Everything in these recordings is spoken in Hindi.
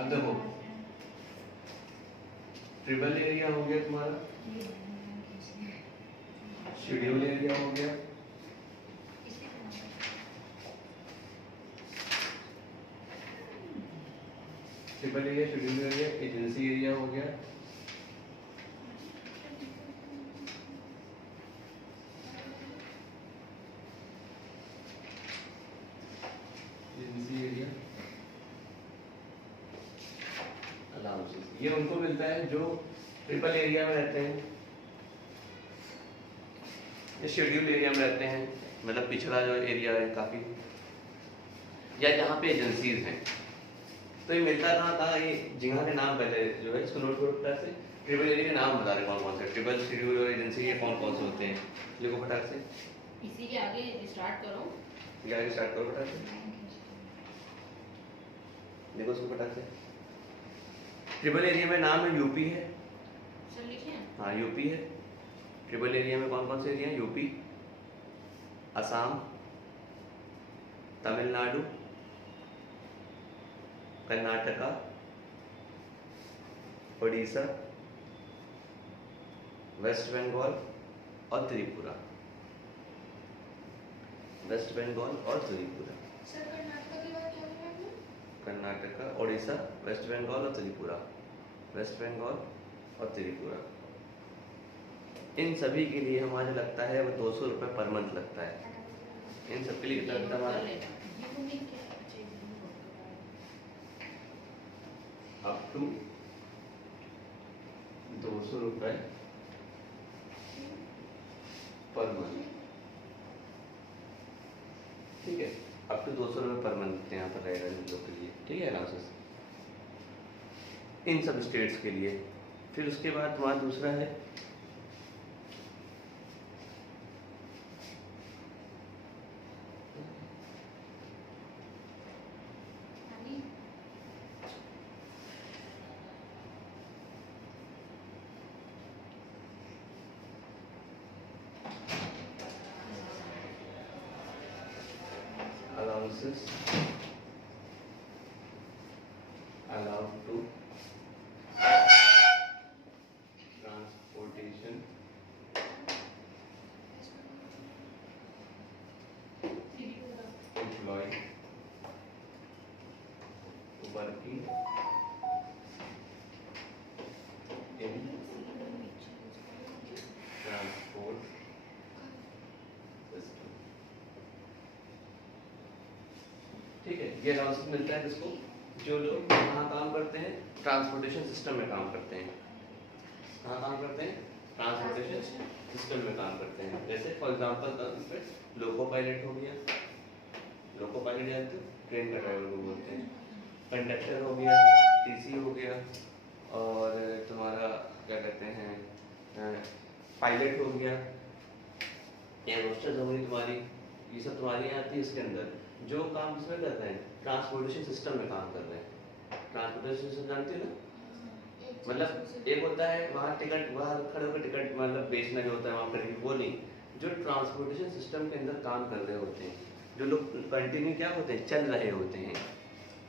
अब देखो ट्रिपल एरिया हो गया तुम्हारा, शेड्यूल एरिया हो गया, triple area, schedule area, agency area हो गया, एजेंसी एरिया, अलाउंसेस। ये उनको मिलता है जो ट्रिपल एरिया में रहते हैं, ये शेड्यूल एरिया में रहते हैं, मतलब पिछड़ा जो एरिया है काफी, या जहाँ पे एजेंसीज हैं। तो ये मिलता कहाँ था, ये जगह के नाम पहले जो है इसको नोट करो फटाक से। ट्रिपल एरिया के नाम बता रहे कौन कौन से, ट्रिपल, शेड्यूल और एजेंसी ये कौन कौन से होते हैं, लिखो फटाक से। इसी के आगे स्टार्ट करो, ये आगे स्टार्ट करो फटाक से, देखो इसको फटाक से। ट्रिपल एरिया में नाम है यूपी है, सर लिखे हैं? हाँ यूपी है। ट्रिपल एरिया में कौन कौन से एरिया हैं, यूपी, असम, तमिलनाडु, कर्नाटका, उड़ीसा, वेस्ट बंगाल और त्रिपुरा, वेस्ट बंगाल और त्रिपुरा। सर कर्नाटका की बात क्या बोला आपने? कर्नाटका, उड़ीसा, वेस्ट बंगाल और त्रिपुरा, वेस्ट बंगाल और त्रिपुरा। इन सभी के लिए हमारे लगता है वो 200 रुपये पर मंथ लगता है। इन सब के लिए कितना लगता है हमारा, अप टू 200 रुपये पर मंथ, ठीक है। अप टू 200 रुपये पर मंथ यहाँ पर रहेगा इन लोग के लिए, ठीक है अलाउंसेस, इन सब स्टेट्स के लिए। फिर उसके बाद तुम्हारा दूसरा है allowances allowed to transportation employee working in transport system, ठीक है। ये अलाउंस मिलता है किसको, जो लोग कहाँ काम करते हैं, ट्रांसपोर्टेशन सिस्टम में काम करते हैं। कहाँ काम करते हैं, ट्रांसपोर्टेशन सिस्टम में काम करते हैं। जैसे फॉर एग्जांपल लोको पायलट हो गया, लोको पायलट जानते हो, ट्रेन का ड्राइवर को बोलते हैं, कंडक्टर हो गया, टीसी हो गया, और तुम्हारा क्या कहते हैं पायलट हो गया, एयर होस्टेस हो गई तुम्हारी, ये सब तुम्हारी यहाँ आती है। इसके अंदर जो काम किसमें कर रहे हैं, ट्रांसपोर्टेशन सिस्टम में काम कर रहे हैं। ट्रांसपोर्टेशन सिस्टम जानते हो ना, मतलब एक होता है वहाँ टिकट, वहाँ खड़े होकर टिकट मतलब बेचना जो होता है वहाँ पर, वो नहीं, जो ट्रांसपोर्टेशन सिस्टम के अंदर काम कर रहे होते हैं, जो लोग कंटिन्यू क्या होते हैं, चल रहे होते हैं,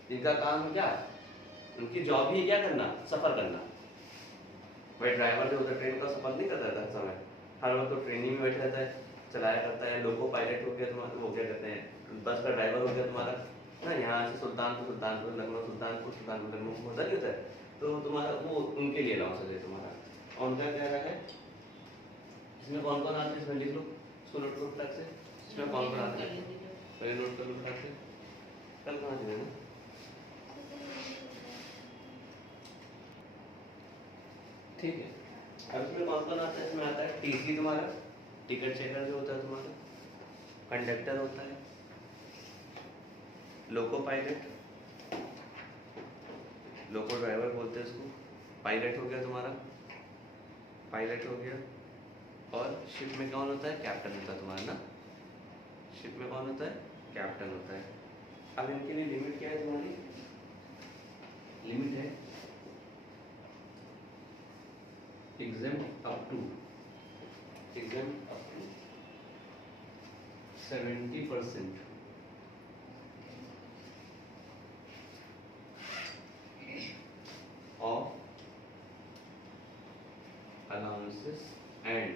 इनका काम क्या, उनकी जॉब ही क्या करना, सफ़र करना। भाई ड्राइवर जो होता है ट्रेन का सफ़र नहीं करता था समय, हर वक्त तो ट्रेन ही में बैठा रहता है, चलाया करता है। लोको पायलट हो गया तुम्हारा, वो क्या कहते हैं, बस का ड्राइवर हो गया तुम्हारा ना, यहाँ से सुल्तानपुर, सुल्तानपुर लखनऊ, सुल्तानपुर, सुल्तानपुर लखनऊ होता नहीं होता है, तो तुम्हारा वो उनके लिए अलाउंस है तुम्हारा। और उनका क्या रहा है, इसमें कौन कौन आते हैं, इसमें लिख लो, इसको नोट करो फटाक से, इसमें कौन कौन आते हैं, पहले नोट कर लो फटाक से, कल कहाँ से देना, ठीक है। अब इसमें कौन कौन आता है, इसमें आता है टीसी तुम्हारा, टिकट चेकर जो होता है तुम्हारा, कंडक्टर होता है, लोको पायलट, लोको ड्राइवर बोलते हैं इसको, पायलट हो गया तुम्हारा, पायलट हो गया, और शिप में कौन होता है, कैप्टन होता है तुम्हारा ना, शिप में कौन होता है, कैप्टन होता है। अब इनके लिए लिमिट क्या है तुम्हारी, लिमिट है exempt up to 70% allowances and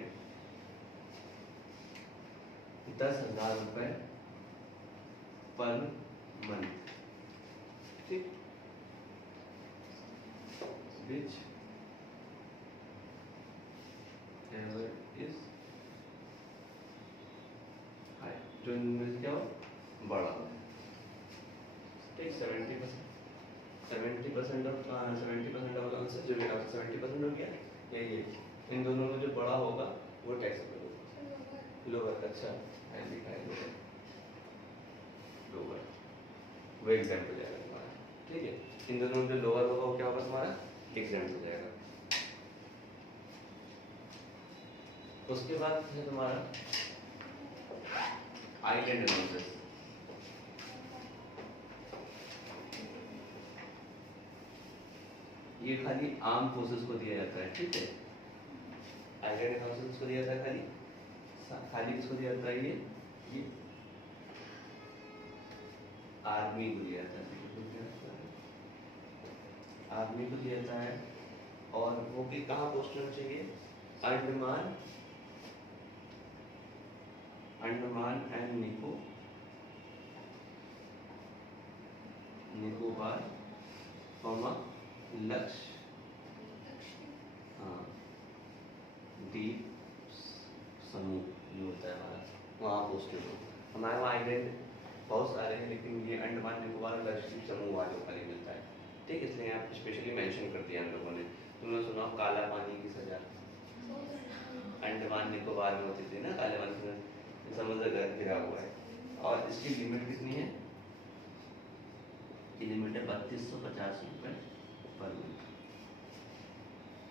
10,000 रुपये पर मंथ, ठीक, which ever is high, जो इनमें से क्या हो बड़ा हो, ठीक, 70% ऑफ 70% ऑफ अलाउंसेस जो भी आपका 70% हो गया, ये इन दोनों में जो बड़ा होगा वो टैक्सेबल होगा, लोअर, अच्छा लोअर, वो एग्जाम्पल हो जाएगा तुम्हारा, ठीक है, इन दोनों में जो लोअर होगा वो क्या होगा तुम्हारा एग्जाम्पल हो जाएगा। उसके बाद है तुम्हारा आइलैंड अलाउंसेस, ये खाली आर्म फोर्सेस को दिया जाता है, ठीक है, आइलैंड अलाउंसेस को दिया जाता है खाली किसको दिया जाता है, ये आर्मी को दिया जाता है, आर्मी को दिया जाता है, और वो कि कहाँ पोस्ट होना चाहिए, अंडमान एंड निकोबार, लक्ष्य, हाँ, द्वीप समूह जो होता है हमारा, वहाँ पोस्टेड हो, हमारे वहाँ आइलैंड बहुत सारे हैं, लेकिन ये अंडमान निकोबार और लक्षद्वीप समूह वालों का नहीं मिलता है, ठीक, इसलिए यहाँ स्पेशली मेंशन कर दिया हम लोगों ने। तुमने सुना काला पानी की सजा, अंडमान निकोबार में होती थी ना, काले पानी में समुद्र घिरा हुआ है, और इसकी लिमिट कितनी है, की लिमिट है 3250 रुपये पर मंथ,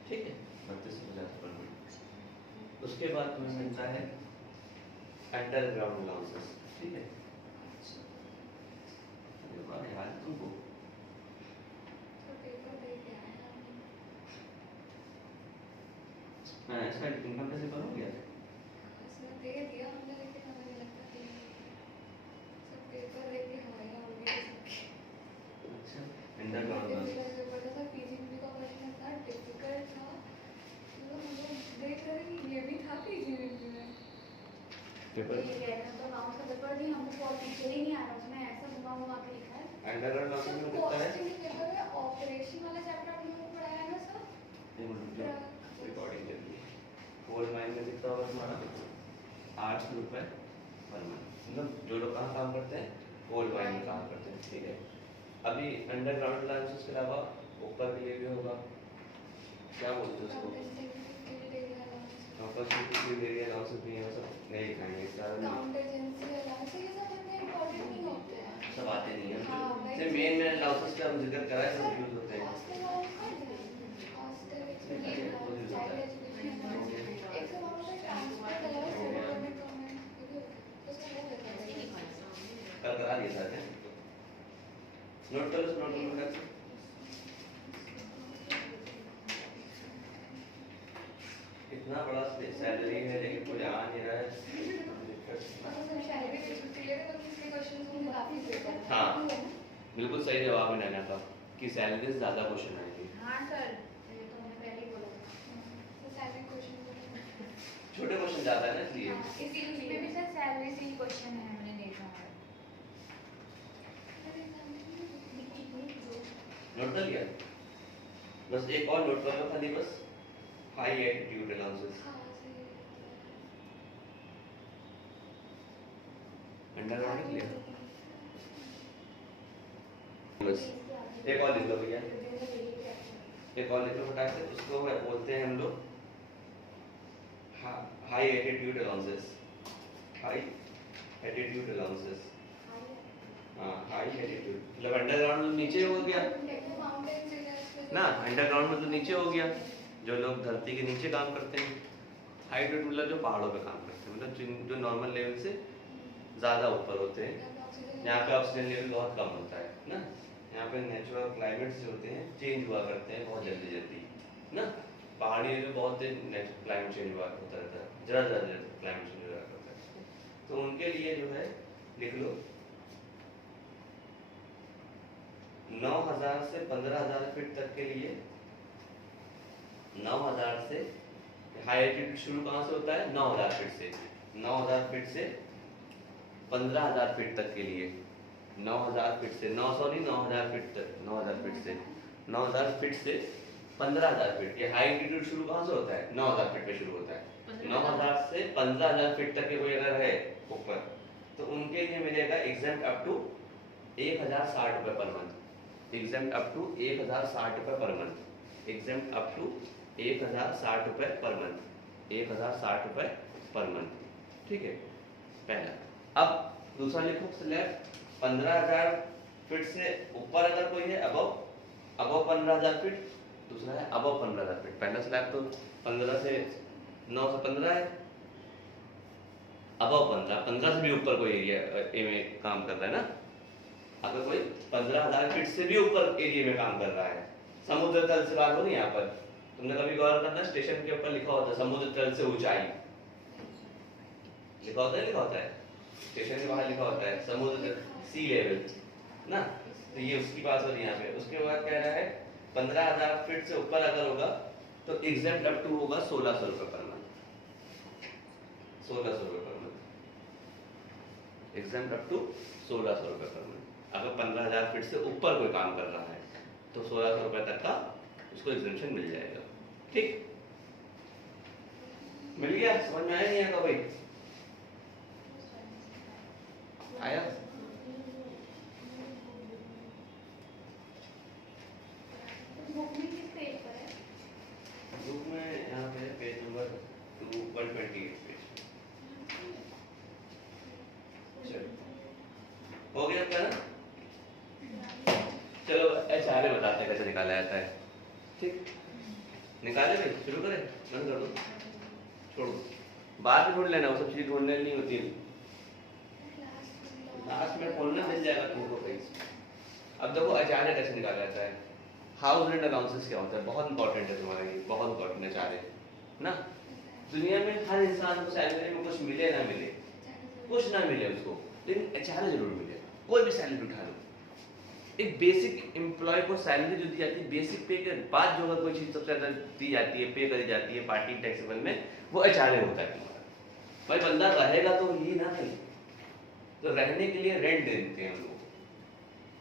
ठीक है, 3250 पर मंथ। उसके बाद तुम्हें मिलता है अंडरग्राउंड अलाउंसेस, ठीक है, याद है तुमको, इसका इनकम कैसे करोगे यार, अच्छा, underground allowances, paper underground allowances में कितना है, ऑपरेशन वाला चैप्टर आप लोगों को पढ़ाया है ना सर? रिकॉर्डिंग चल रही है, होल माइंड में कितना होगा तुम्हारा 800 रुपये पर मंथ, मतलब जो लोग कहाँ काम करते हैं, होल माइंड में काम करते हैं, ठीक है। अभी अंडरग्राउंड अलाउंसेस के अलावा ऊपर के लिए भी होगा, क्या बोलते हैं उसको, एरिया अलाउंसेस भी है, सब नहीं खाएंगे, सब आते नहीं है, सिर्फ मेन अलाउंसेस का हम जिक्र करा है, सब यूज होते हैं, कल करा दिया था, नोट करो, नोट करो, इतना बड़ा सैलरी है लेकिन कोई आ नहीं रहा है, हाँ बिल्कुल सही जवाब है नैना का कि सैलरी से ज़्यादा क्वेश्चन आएंगे, हाँ सर, ये तो हमने पहले ही बोला छोटे क्वेश्चन ज़्यादा है ना, इसलिए इसमें भी सर सैलरी से ही क्वेश्चन है, मैंने देखा है। नोट कर लिया, बस एक और नोट कर लो खाली, बस हाई एटीट्यूड अलाउंसेस, अंडरग्राउंड लिया, बस एक और लिख लो भैया, एक और लिख लो फटाक से, उसको बोलते हैं हम लोग high attitude allowances, high attitude allowances, हाँ हाई एटीट्यूड, मतलब अंडरग्राउंड में नीचे हो गया ना, अंडरग्राउंड में तो नीचे हो गया, जो लोग धरती के नीचे काम करते हैं, हाई एटीट्यूड मतलब जो पहाड़ों पे काम करते हैं, मतलब जो नॉर्मल लेवल से ज़्यादा ऊपर होते हैं, यहाँ पे ऑक्सीजन लेवल बहुत कम होता है ना, यहाँ पे नेचुरल क्लाइमेट्स जो होते हैं चेंज हुआ करते हैं बहुत जल्दी जल्दी ना, पहाड़ी एरिया में बहुत क्लाइमेट चेंज हुआ होता रहता है, ज़्यादा क्लाइमेट चेंज हुआ करता है, तो उनके लिए जो है लिख लो 9,000 से 15,000 फीट तक के लिए, 9,000 से हाई एल्टीट्यूड शुरू कहाँ से होता है? 9000 फीट से। 9000 फीट से 15000 फीट तक के लिए, 9000 फीट से 9000 फीट तक, 9000 फीट से 9000 फीट से 15000 फीट, ये हाई एल्टीट्यूड शुरू कहाँ से होता है? 9000 फीट पे शुरू होता है। 9000 से 15000 फीट तक के कोई अगर है ऊपर, तो उनके लिए मिलेगा एग्जाम अप टू 1060 रुपये per month. Exam up to 1060 रुपये per month. Exam up to 1060 रुपये पर मंथ। 1060 रुपये पर मंथ। ठीक है, पहला। अब दूसरा लिखो स्लैब 15000 फीट से ऊपर अगर कोई है, अबव 15000 फीट। दूसरा है अबव 15000 फीट। पहला स्लैब तो 15 से 9 से 15 है, अबव 15 से भी ऊपर कोई एरिया में काम कर रहा है ना। अगर कोई 15000 फीट से भी ऊपर एरिया में काम कर रहा है, समुद्र तल से बात हो नहीं। यहाँ पर तुमने कभी गौर करना, स्टेशन के ऊपर लिखा होता है समुद्र तल से ऊंचाई, लिखा होता है स्टेशन के बाहर लिखा होता है समुद्र सी लेवल ना। तो ये उसकी बात हो रही है यहाँ पे। उसके बाद कह रहा है 15000 फीट से ऊपर अगर होगा तो एग्जाम अप टू होगा 1600 रुपये पर मंथ। 1600 रुपये per month. Exam up to 1600 रुपये पर मंथ। अगर 15000 फीट से ऊपर कोई काम कर रहा है तो 1600 रुपये तक का उसको एग्जेम्पशन मिल जाएगा। ठीक, मिल गया? समझ में आया नहीं आएगा भाई? आया? बुक में किस पेज पर है? बुक में यहाँ पे पेज नंबर 128 पेज। चलो, हो गया क्या? चलो एचआरए बताते हैं कैसे निकाला जाता है। ठीक, निकाले भाई, शुरू करें? बंद कर दो, छोड़ो, बाद में ढूंढ लेना, वो सब चीज़ ढूंढने नहीं होती है। लास्ट में खोलना मिल जाएगा तुमको कहीं। अब देखो एचआरए कैसे निकाला जाता है। हाउस रेंट अलाउंसेस क्या होता है? बहुत इंपॉर्टेंट है तुम्हारे लिए, बहुत इंपॉर्टेंट एचआरए ना। दुनिया में हर इंसान को सैलरी में कुछ मिले ना मिले, कुछ ना मिले उसको, लेकिन एचआरए जरूर मिले। कोई भी सैलरी उठा लो, एक बेसिक एम्प्लॉय को सैलरी जो दी जाती है, बेसिक पे के बाद जो अगर कोई चीज़ सबसे ज़्यादा दी जाती है, पे करी जाती है पार्टी टैक्सेबल में, वो एचआरए होता है तुम्हारा। भाई बंदा रहेगा तो ये ना नहीं, तो रहने के लिए रेंट दे देते हैं हम लोग,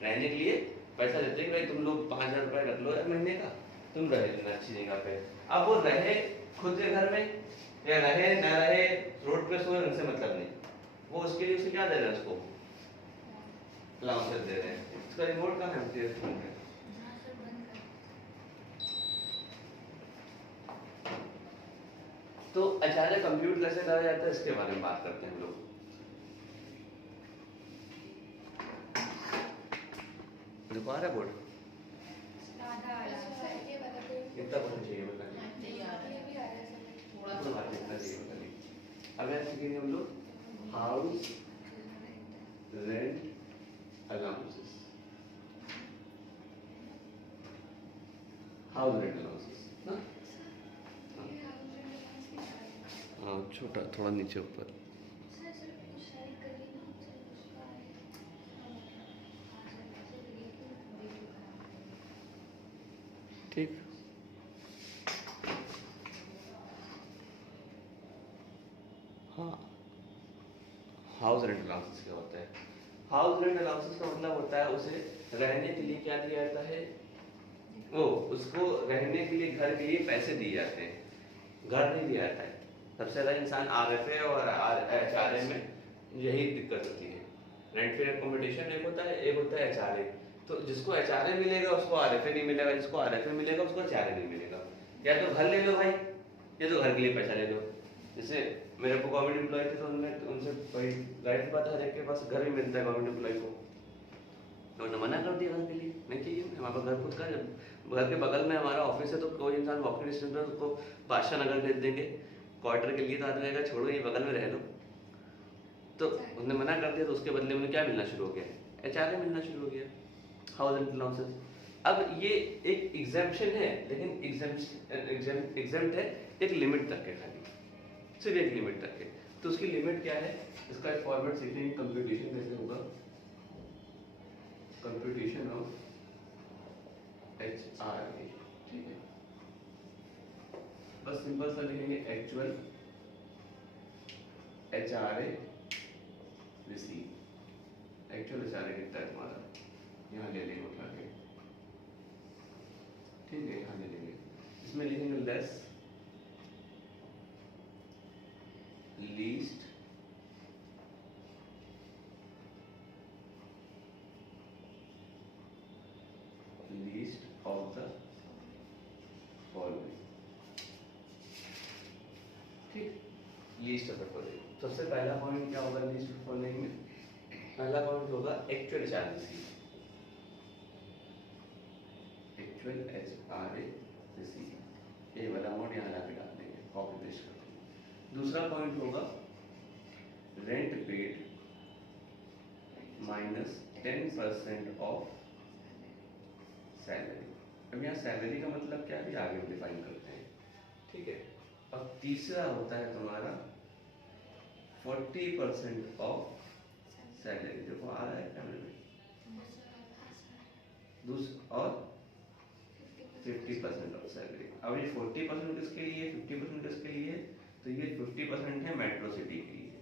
रहने के लिए पैसा देते हैं। भाई तुम लोग 5000 रुपये रख लो यार महीने का, तुम रहे लेना अच्छी जगह पे। अब वो रहे खुद के घर में या रहे ना रहे, रोड पे सोए, उनसे मतलब नहीं। वो उसके लिए उसे क्या दे रहे हैं? उसको अलाउंसेस दे रहे हैं। इसका रिमोट कहाँ है? तेरे फोन में। तो अचानक कंप्यूटर कैसे करा जाता है इसके बारे में बात करते हैं हम लोग। देखो आ रहा है बोर्ड, कितना पढ़ना चाहिए बताइए? थोड़ा बात कितना चाहिए बताइए? अब ऐसे सीखेंगे हम लोग house rent allowances. House rent allowances ना, हाँ छोटा थोड़ा नीचे ऊपर। ठीक, हाँ हाउस रेंट अलाउंसेस क्या होता है? हाउस रेंट अलाउंसेस का मतलब होता है उसे रहने के लिए क्या दिया जाता है, वो उसको रहने के लिए घर के लिए पैसे दिए जाते हैं, घर नहीं दिया जाता है। सबसे ज़्यादा इंसान आरएफए और एचआरए में यही दिक्कत होती है। रेंट फेयर अकोमोडेशन एक होता है, एक होता है एचआरए। तो जिसको एचआरए मिलेगा उसको आरएफए नहीं मिलेगा, जिसको आरएफए मिलेगा उसको एचआरए नहीं मिलेगा। या तो घर ले लो भाई, या तो घर के लिए पैसा ले लो। जैसे मेरे को गवर्नमेंट एम्प्लॉय थे तो उनसे भाई राइट बात है, हर एक के पास घर भी मिलता है गवर्नमेंट एम्प्लॉय को, तो उन्होंने मना कर दिया घर के लिए नहीं चाहिए हमारे पास घर खुद का। जब घर के बगल में हमारा ऑफिस है तो कोई इंसान वॉकिंग डिस्टेंस में उसको बादशाह नगर भेज देंगे क्वार्टर के लिए, तो आदमी कहेगा छोड़ो ये बगल में रह लो। तो उन्होंने मना कर दिया, तो उसके बदले में क्या मिलना शुरू हो गया? एचआरए मिलना शुरू हो गया, हाउस रेंट अलाउंसेस। अब ये एक एग्जेम्पशन है, लेकिन एग्जेम्प्ट है एक लिमिट तक के, खाली सिर्फ एक लिमिट तक के। तो उसकी लिमिट क्या है, इसका एक फॉर्मेट सीखेंगे, कंप्यूटेशन कैसे होगा, कंप्यूटेशन ऑफ एचआरए। ठीक है, बस बस सिंपल सा लिखेंगे actual HRA receive. Actual HRA कितना है तुम्हारा, यहाँ ले लेंगे उठा के, ठीक है, यहाँ ले लेंगे। इसमें लिखेंगे less least least of the following, ठीक, लीस्ट ऑफ द फॉलोइंग। सबसे पहला पॉइंट क्या होगा लीस्ट ऑफ फॉलोइंग में? पहला पॉइंट होगा actual HRA receive, actual HRA receive, ये वाला अमाउंट यहाँ लाके डाल देंगे, कॉपी पेस्ट कर देंगे। दूसरा पॉइंट होगा rent paid minus 10% of salary. अब यहाँ सैलरी का मतलब क्या है आगे डिफाइन करते हैं, ठीक है। अब तीसरा होता है तुम्हारा 40% ऑफ सैलरी, देखो आ रहा है कैमरे में, और 50% ऑफ सैलरी। अब ये 40% किसके लिए, 50% किसके लिए? तो ये 50% है मेट्रो सिटी के लिए।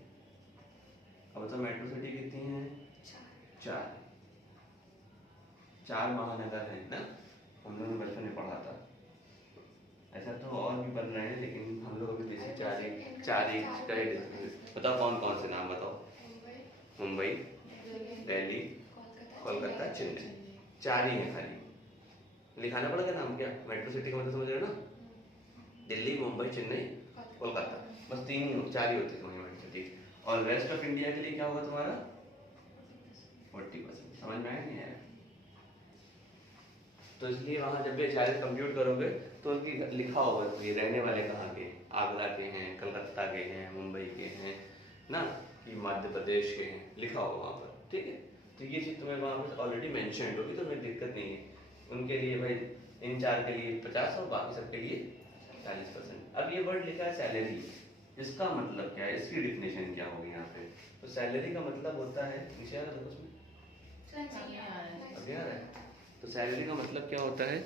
अब तो मेट्रो सिटी कितनी है? 4 महानगर है ना, हम लोगों ने बचपन में पढ़ा था। ऐसा तो और भी बन रहे हैं, लेकिन हम लोग अभी बेसिक 4 ही कहे। बताओ कौन कौन से नाम बताओ? मुंबई, दिल्ली, कोलकाता, चेन्नई, 4 ही है खाली। लिखाना पड़ेगा नाम क्या, मेट्रो सिटी का मतलब समझ रहे हो ना? दिल्ली, मुंबई, चेन्नई, कोलकाता, बस 4 ही होते हैं मेट्रो सिटी। और रेस्ट ऑफ इंडिया के लिए क्या होगा तुम्हारा? 40%। समझ में आया नहीं आया? तो इसलिए वहाँ जब भी HRA कंप्यूट करोगे तो उनकी लिखा होगा ये रहने वाले कहाँ के, आगरा के हैं, कलकत्ता के हैं, मुंबई के हैं ना, कि मध्य प्रदेश के हैं, लिखा होगा वहाँ पर, ठीक है। तो ये चीज़ तुम्हें वहाँ पर ऑलरेडी मेंशन होगी, तो हमें दिक्कत नहीं है। उनके लिए भाई इन 4 के लिए 50 और बाकी सबके लिए 40%। अब ये वर्ड लिखा है सैलरी, इसका मतलब क्या है, इसकी डिफिनेशन क्या होगी यहाँ पे? तो सैलरी का मतलब होता है, नीचे आ रहा है उसमें, अभी आ रहा है। तो सैलरी का मतलब क्या होता है?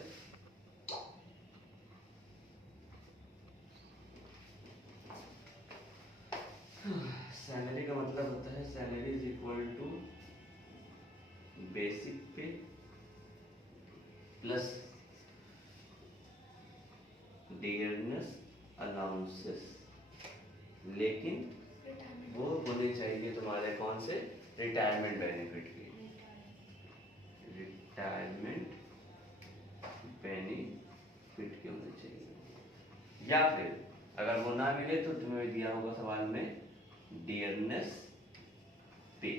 सैलरी का मतलब होता है salary is equal to basic pay plus dearness allowances, लेकिन वो होने चाहिए तुम्हारे कौन से? रिटायरमेंट बेनिफिट के, रिटायरमेंट बेनिफिट के होने चाहिए। या फिर अगर वो ना मिले तो तुम्हें दिया होगा सवाल में डियरनेस पे,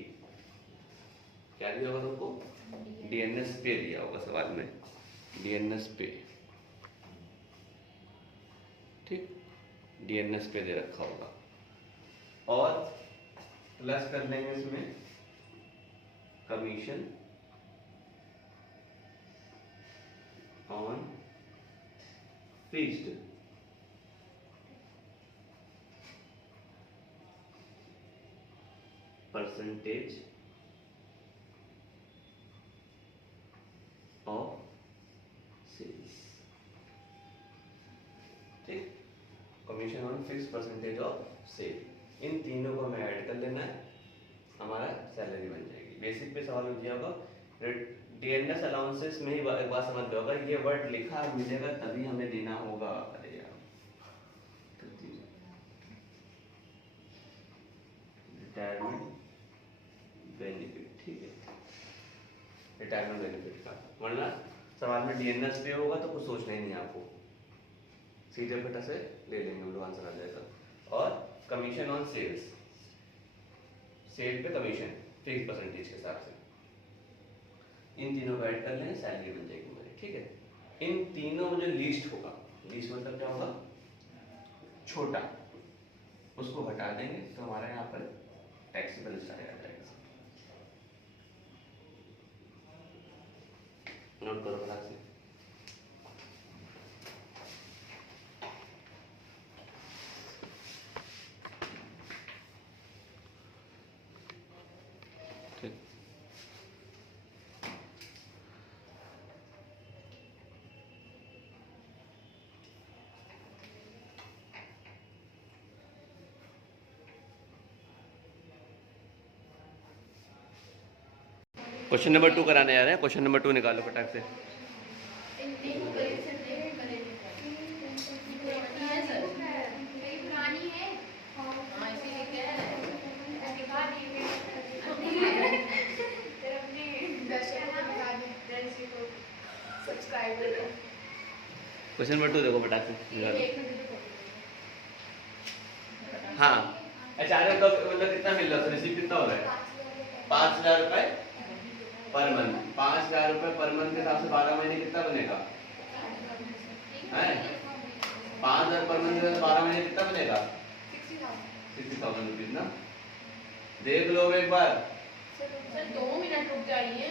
क्या दिया होगा तुमको? डियरनेस पे दिया होगा सवाल में, डियरनेस पे, ठीक, डियरनेस पे दे रखा होगा। और प्लस कर देंगे इसमें commission on fixed percentage of sales, ठीक, commission on fixed percentage of sale. इन तीनों को हमें ऐड कर लेना है, हमारा सैलरी बन जाएगी। बेसिक पे सवाल में दिया होगा डियरनेस अलाउंसेस में ही एक बात समझ लो, अगर ये वर्ड लिखा मिलेगा तभी हमें देना होगा। अरे यार, रिटायरमेंट बेनिफिट, ठीक है, रिटायरमेंट बेनिफिट का, वरना सवाल में डियरनेस पे होगा तो कुछ सोचना ही नहीं आपको, सीधे फटा से ले लेंगे हम लोग, आंसर आ जाएगा। और कमीशन ऑन सेल्स, सेल पे कमीशन फिक्स परसेंटेज के हिसाब से, इन तीनों को ऐड कर लें, सैलरी बन जाएगी हमारी, ठीक है। इन तीनों में जो लीस्ट होगा, लीस्ट मतलब क्या होगा? छोटा, उसको हटा देंगे तो हमारा यहाँ पर टैक्सेबल स्टाइल आ जाएगा। नोट करो फटाक से। क्वेश्चन नंबर 2 कराने जा रहे हैं। क्वेश्चन नंबर 2 निकालो फटाक से। पुरानी है। क्वेश्चन नंबर 2 देखो फटाक से निकालो। हाँ, एचआरए का मतलब कितना मिल रहा है, रिसीव कितना हो रहा है? 5,000 रुपए पर मंथ। 5,000 रुपए पर मंथ के हिसाब से 12 महीने कितना बनेगा? है 5,000 पर मंथ के 12 महीने कितना बनेगा? 60,000 रुपीज ना। देख लो एक बार। सर 2 मिनट रुक जाइए।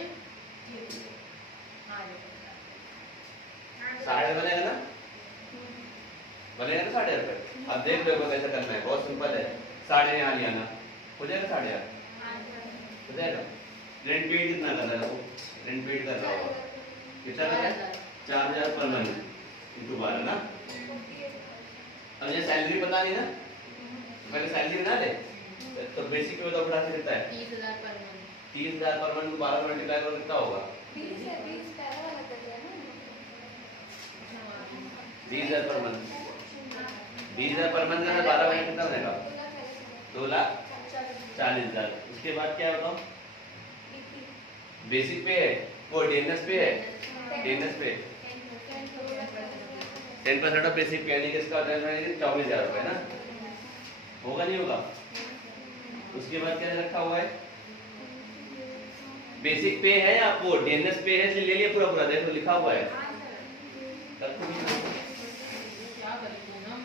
60 बनेगा ना? बनेगा ना 60,000 रुपए। अब देख लो कैसे करना है, बहुत सिंपल है। 60 यहाँ ले आना, हो जाएगा 60,000, हो जाएगा। रेंट पेड कितना कर रहा है वो? रेंट पेड कर रहा होगा कितना कर रहा है? 4,000 पर मंथ इंटू 12 ना। अब ये सैलरी पता नहीं ना, पहले सैलरी बना ले। तो बेसिक में तो बढ़ा से कितना है? 30,000 पर मंथ। 30,000 पर मंथ को 12 मल्टीप्लाई करो कितना होगा? 20,000 पर मंथ। 20,000 पर मंथ का 12 महीने कितना बनेगा? 2,40,000। उसके बाद क्या बताओ? बेसिक पे है वो डीएनएस पे है। डीएनएस पे 10% ऑफ बेसिक पे यानी कि इसका 24,000 रुपए ना, होगा नहीं होगा? उसके बाद क्या रखा हुआ है? बेसिक पे है या वो डीएनएस पे है, इसलिए ले लिया पूरा पूरा। देखो लिखा हुआ है। क्या करें पूनम?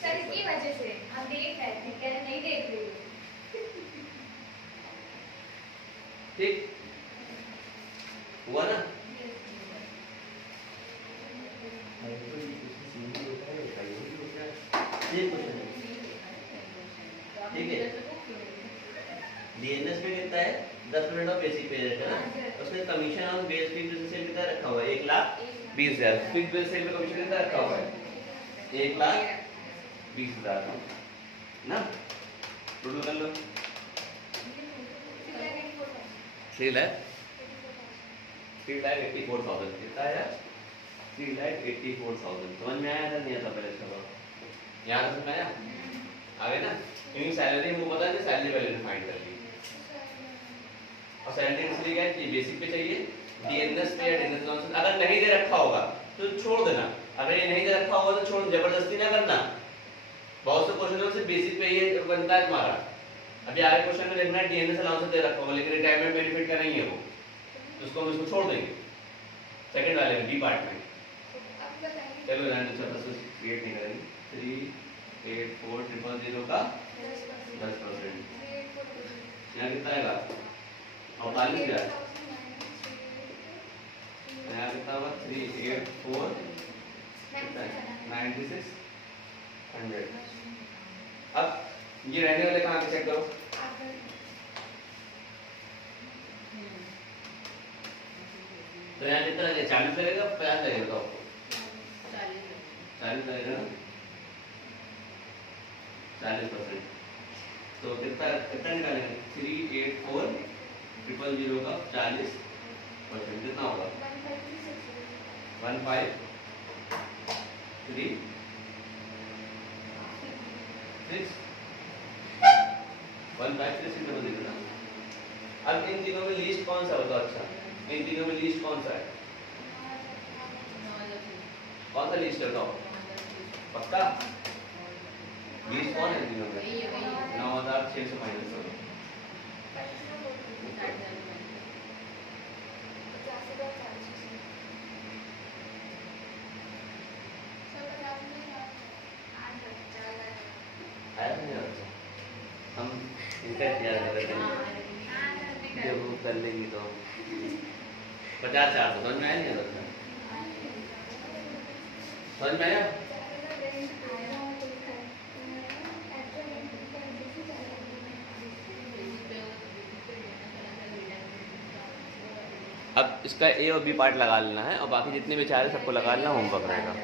सर इसकी वजह से हम देख रहे थे, कह रहे नहीं देख रही हो। ठीक हुआ ना? ठीक है। डीएनएस पे कितना है? 10% ऑफ बेसिक पे है ना। उसमें कमीशन ऑन बेस फी से कितना रखा हुआ है? 1,20,000। फिक्स बेस सेल पे कमीशन कितना रखा हुआ है? 1,20,000 ना। टोटल कर लो 3,84,000 कितना है? 3,84,000। समझ में आया था नहीं आता पहले इसका? यहाँ समझ में आया? आ गया ना? क्योंकि सैलरी वो पता है, सैलरी वैल्यू फाइंड कर ली। और सैलरी इसलिए क्या चाहिए? बेसिक पे चाहिए। डीएनएस पे या डीएनएस अलाउंस अगर नहीं दे रखा होगा तो छोड़ देना। अगर ये नहीं दे रखा होगा तो छोड़, जबरदस्ती ना करना। बहुत से क्वेश्चनों से बेसिक पे ये बनता है तुम्हारा। अभी आगे क्वेश्चन में देखना है डीएनएस अलाउंस दे रखा होगा लेकिन रिटायरमेंट बेनिफिट का नहीं है वो, तो उसको हम इसको छोड़ देंगे सेकंड वाले में, बी पार्ट में। चलो यहाँ दूसरा प्रोसेस क्रिएट नहीं करेंगे। 3,84,000 का 10%। यहाँ कितना आएगा? 48,000। यहाँ कितना होगा? 3,84,96,100। अब ये रहने वाले कहाँ पे चेक करो? तो यहाँ कितना लगेगा? 40 लगेगा, 50 लगेगा? तो 40 लगेगा ना, 40%। तो कितना कितना निकालेंगे? 3,84,000 का 40% कितना होगा? 1,536। ना। अब इन तीनों में लीस्ट कौन सा होगा? अच्छा इन तीनों में लीस्ट कौन सा है? कौन सा लीस्ट है बताओ? पक्का लीस्ट कौन है तीनों में? 9,600 माइनस करो। आया नहीं आता? हम इनका इंतजार कर रहे थे, जब वो कर लेंगी तो 50,400 समझ में आया नहीं आता? समझ में आया? अब इसका ए और बी पार्ट लगा लेना है और बाकी जितने भी चाह रहे सबको लगा लेना, होमवर्क रहेगा।